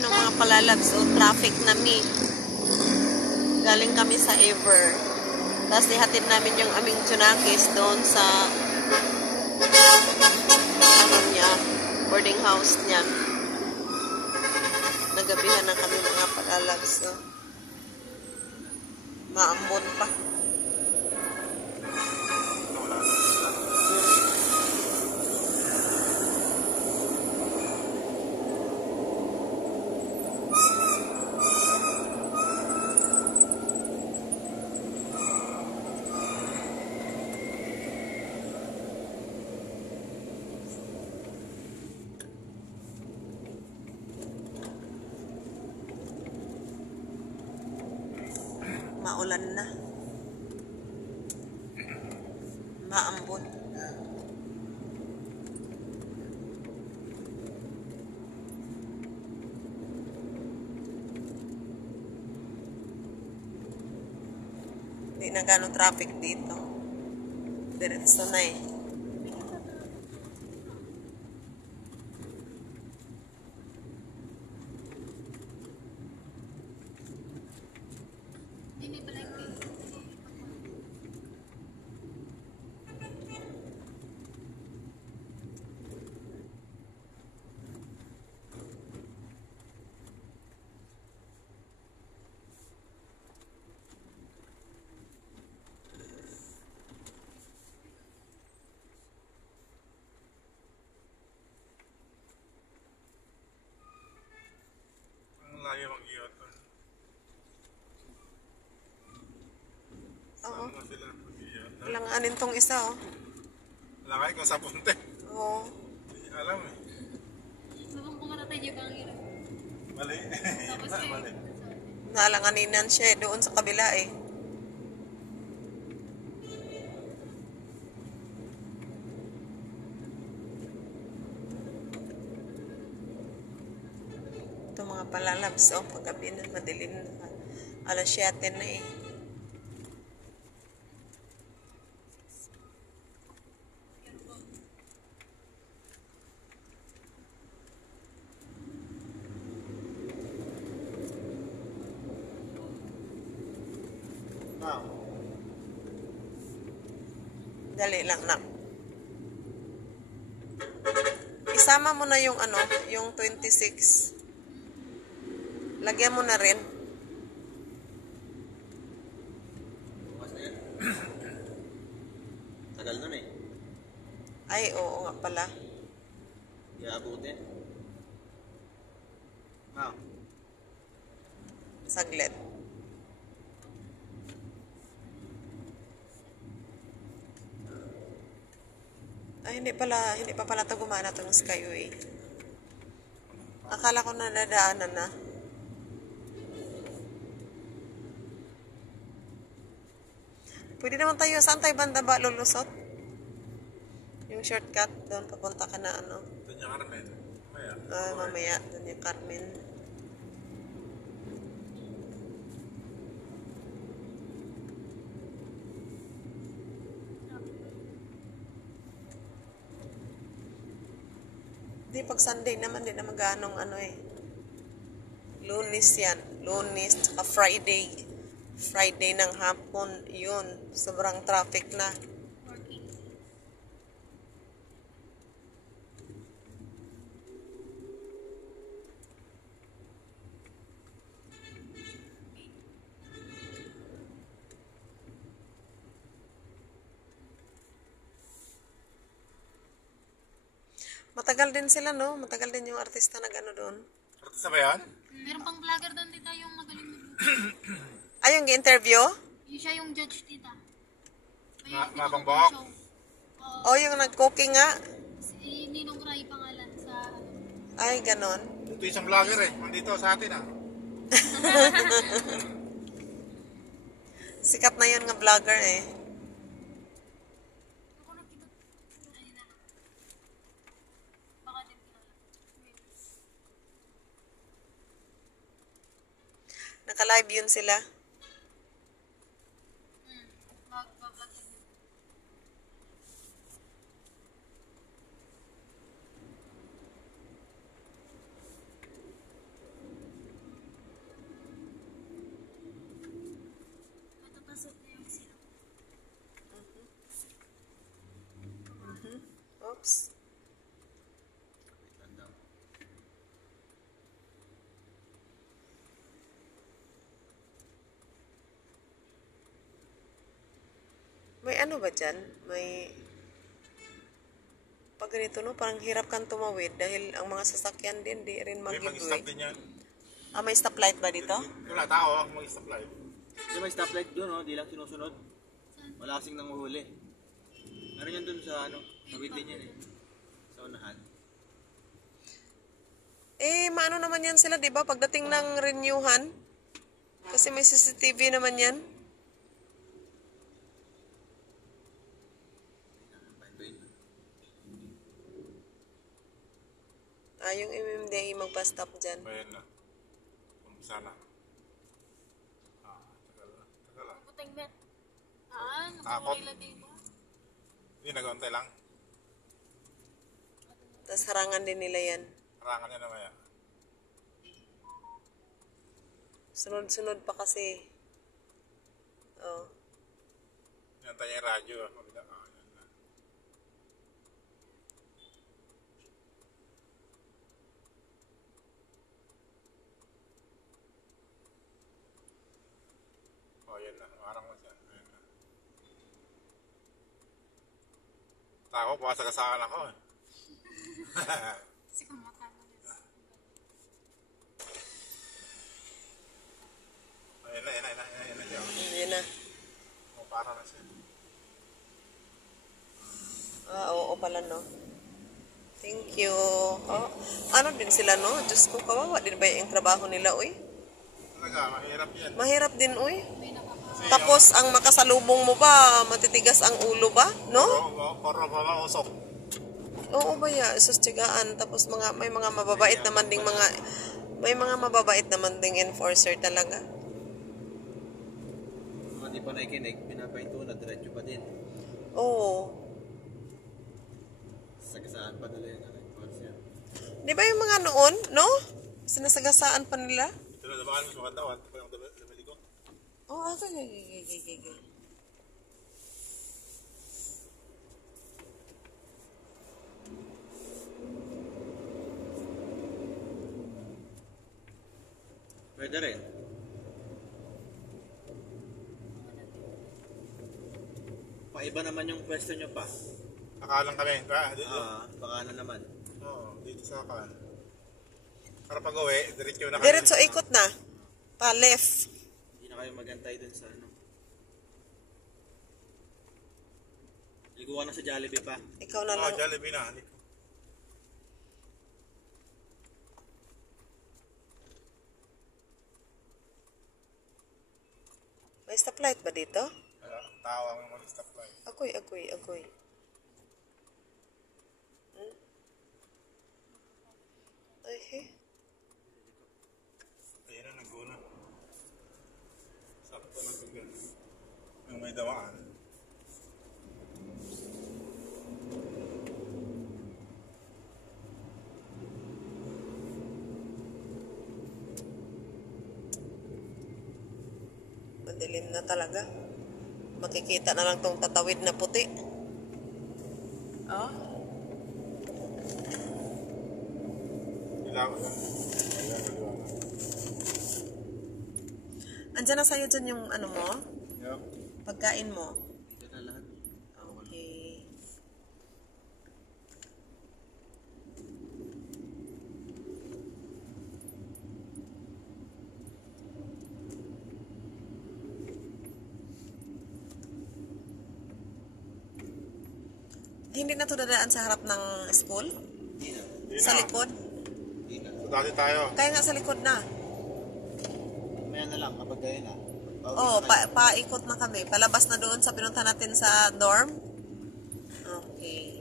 Ayan ang mga palalabs o traffic na mi. Galing kami sa Ever. Tapos ihatid namin yung aming tsunakis doon sa ano niya, boarding house niya. Nagabihan na kami mga palalabs. So, maambon pa. Maulan na. Maambon. Hindi na gano'ng traffic dito. Diretso na eh. Layo mag-iyot. Oo. Saan na sila mag-iyot? Langanin tong isa oh. Lakay ko sa punte. Oo. Hindi alam eh. Sabang kumaratay niyo bang hirap? Mali. Tapos Mali. Nalanganinan siya doon sa kabila eh. Ito mga palalabs oh, paggabi na madilim na. Alas 7 na eh. Ma'am. Dali lang na. Isama mo na yung ano, yung 26. Lagyan mo na rin. Tagal nun eh. Ay, oo nga pala. Iaabutin. Ma'am. Saglit. Ay, hindi pa pala ito gumana itong Skyway. Akala ko nadadaanan na. Pwede naman tayo, saan tayo banda ba lulusot? Yung shortcut, doon papunta ka na ano. Doon yung Carmen. Maya. Mamaya, doon yung Carmen. Di pag Sunday naman, di naman ganong ano eh. Lunes yan. Lunes, tsaka Friday. Friday ng hapon, yun. Sobrang traffic na. working. Matagal din sila, no? Matagal din yung artista na gano doon. Artista ba yan? Meron pang vlogger doon tita yung magaling mag Ay, yung interview? Yung siya yung judge tita. May Mabang pinaka- Bok? show. O, yung nag-cooking nga. Si Ninong Rai pangalan sa ano. Ay, ganon. Ito isang vlogger eh. Nandito sa atin ah. Sikat na yun nga vlogger eh. Ako na kinot. Ayun na. Baka din kilala. Naka-live yun sila. Mag-vlog din. Oops. Wait lang daw. May ano ba dyan? May... Pag ganito, no? Parang hirap kang tumawid dahil ang mga sasakyan din, di rin May mag-giveaway. mag-stop din yan. Ah, may stoplight ba dito? Wala tao, mag-stop light. Di may stoplight doon, oh. Di lang sinusunod. Wala kasing nanguhuli. Meron yan doon sa ano. Tawid din yan eh. Sa unahan. Eh, maano naman yan sila, di ba? Pagdating ng renewhan, kasi may CCTV naman yan. Ah, yung MMDA magpa-stop dyan. Bayan na. Umpisa na. Tagal na. Tagal na. Puting bet. Ah, Takot. nakukulay lang mo. Hindi, nag-untay lang. Tapos harangan din nila yan. Harangan niya na maya. Sunod-sunod pa kasi. Oh. Nantay niya yung radyo. Yan na. Yan na. Marang mo siya. Yan na. Tako, baka sagasaan ako eh. Kasi kumata na rin. Ayan na, ayan na, ayan na siya. Yan na. O, para na siya. Ah, oo pala, no? Thank you. Oh, ano din sila, no? Diyos ko, kawawa din ba yung trabaho nila, uy? Talaga, mahirap yan. Mahirap din, uy. May nakaka... Tapos, ang makasalubong mo ba, matitigas ang ulo ba? No? Poro pa mausok. Oo ba ya, sustigaan. Tapos may mga mababait naman ding mababait naman ding enforcer talaga. Mga di pa nakikinig, pinapahinto na, diretso pa din. Oo. Sagasaan pa nila yung enforcer. Di ba yung mga noon, no? Sinasagasaan pa nila? Ito na, dabakan mo sa katawan. Ito pa yung lumili ko. Oo, okay. Pwede rin. Paiba naman yung pwesto nyo pa. Akalang kami. Dito. Baka na naman. Oo, dito sa akan. Para pag uwi, diretso na kami. Diretso ikot na. Pa left. Hindi na kayo magantay dun sa ano. Liguan na sa Jollibee pa. Ikaw na Oo, lang. Jollibee na. May stoplight ba dito? Tawang mo stop light. Agoy. Ay, he. Ayan na, naguna. Sakto na tigil. Yung may dawaan. Madilim na talaga. Makikita na lang tong tatawid na puti. Oh. Ilaw. Ayan, naguna. Andiyan na sa'yo dyan yung ano mo? Yup. Pagkain mo. Dito na lahat. Okay. Hindi na to dadaan sa harap ng school? Hindi na. Sa likod? Hindi na. So, dati tayo. Kaya nga sa likod na. Mamaya na lang kapag gaya na. Pauwi Oo, na kayo. paikot na kami. Palabas na doon sa pinunta natin sa dorm. Okay.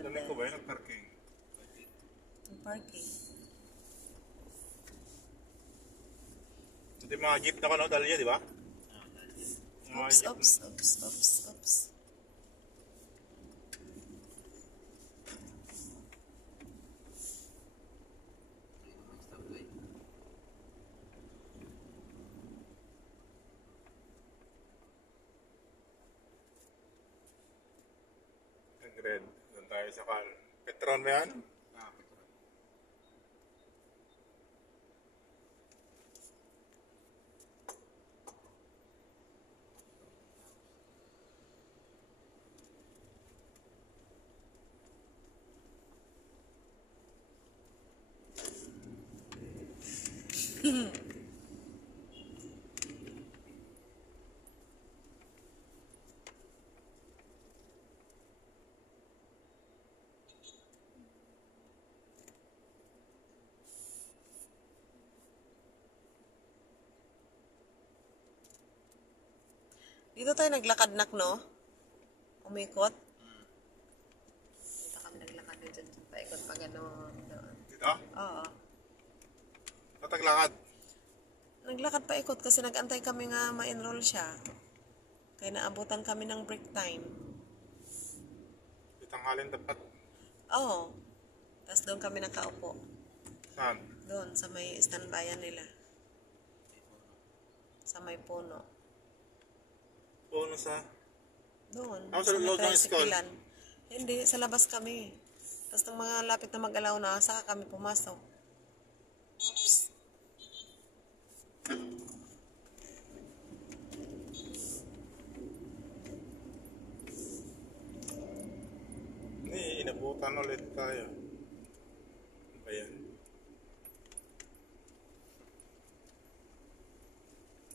Dami ko ba yun? Nag-parking. Parking. Ito yung mga jeep na ko, no? Dahlia, di ba? Yung mga jeep. Oops. Red. Doon tayo sa kan. Petron ba yan? Ah, Petron. Dito tayo naglakad nak, no? Umikot. Dito kami naglakad dito. Paikot pa gano'n. Dito? Oo. Nataglakad. Naglakad pa ikot kasi nag-antay kami nga ma-enroll siya. Kaya naabutan kami ng break time. Itanghalin dapat. Oo. Tapos doon kami nakaupo. Saan? Doon, sa may standbyan nila. Sa may puno. Puno sa... Doon. Sa loob ng school? tricyclean. Hindi, sa labas kami. Tapos nung mga lapit na mag-alaw na, saka kami pumasok. Oops. Inabutan ulit tayo. Ano ba yan?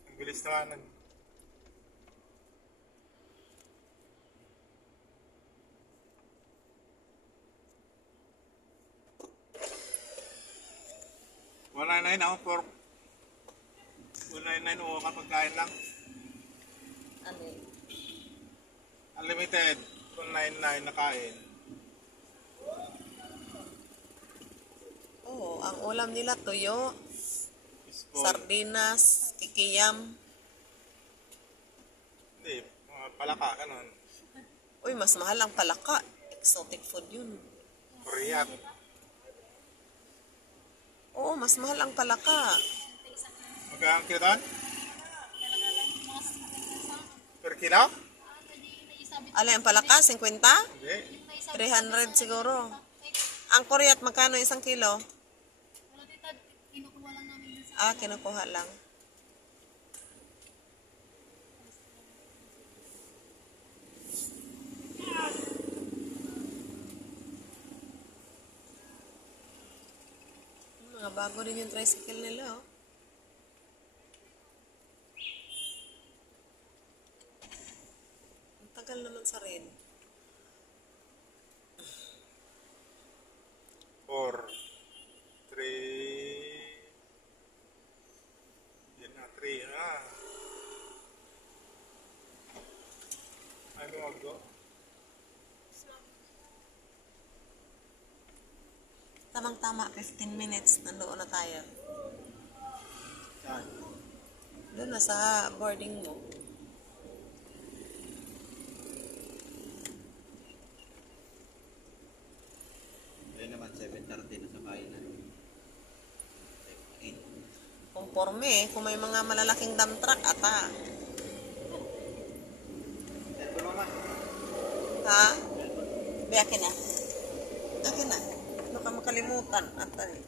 Ang bilis naman. $199 ako for 199 o kapag kain lang. Ano eh? Unlimited. 199 na kain. Oo, ang ulam nila tuyo, Spoon. sardinas, kikiyam. Hindi, mga palaka, ganun. Uy, mas mahal ang palaka. Exotic food yun. Korean. Oo, mas mahal ang palaka. Magkano kilo doon? Per kilo? Alay, ang palaka, 50? Hindi. 300 siguro. Ang Koreat, magkano isang kilo? Wala tita, kinukuha lang namin dun sa... Ah, kinukuha lang. Mga bago din yung tricycle nila, oh. Ang tagal naman sa red. 4, 3, yan na, 3, ay lumago. Tamang-tama, 15 minutes, nandoon na tayo. Saan? Doon na sa boarding mo. Ayun naman, 7:30 na sa kain na. Conforme eh, kung may mga malalaking dump truck, ata. Ito naman. Ha? Biyakin na. Akin na. Ano ka makalimutan, ata eh.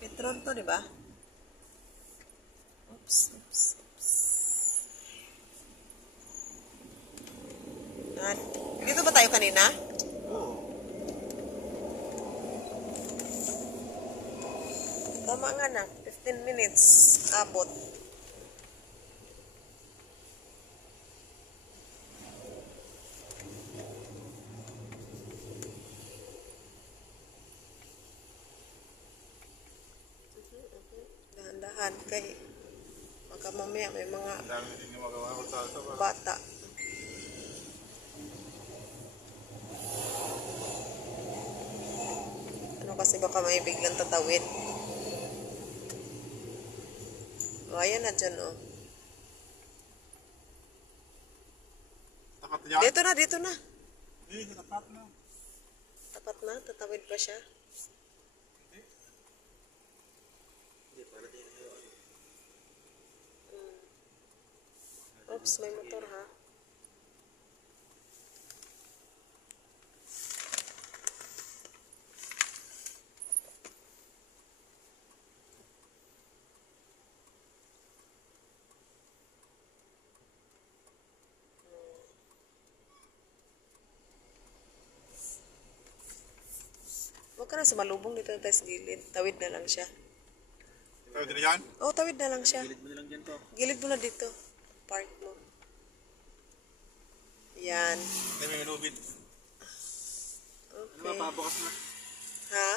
Petron to, di ba? Oops, oops, oops. Dito ba tayo kanina? Oo. Tama nga na, 15 minutes abot. Dahan-dahan kay baka mamaya may mga Ang dami din yung magawa ko sa ito. bata. Ano kasi baka may biglang tatawid. O, ayan na dyan, oh. Tapat niya? Dito na, dito na. Hindi, tapat na. Tapat na, tatawid pa siya. Hindi, para Oops, may motor ha. Huwag ka na sumalubong dito tayo sa gilid. Tawid na lang siya. Ikaw din yan? Oh, tawid na lang siya. Gilid mo na lang dyan to. Gilid mo na dito. Park mo. Yan. Hindi may lubid. Ano ba, pabukas na? Ha?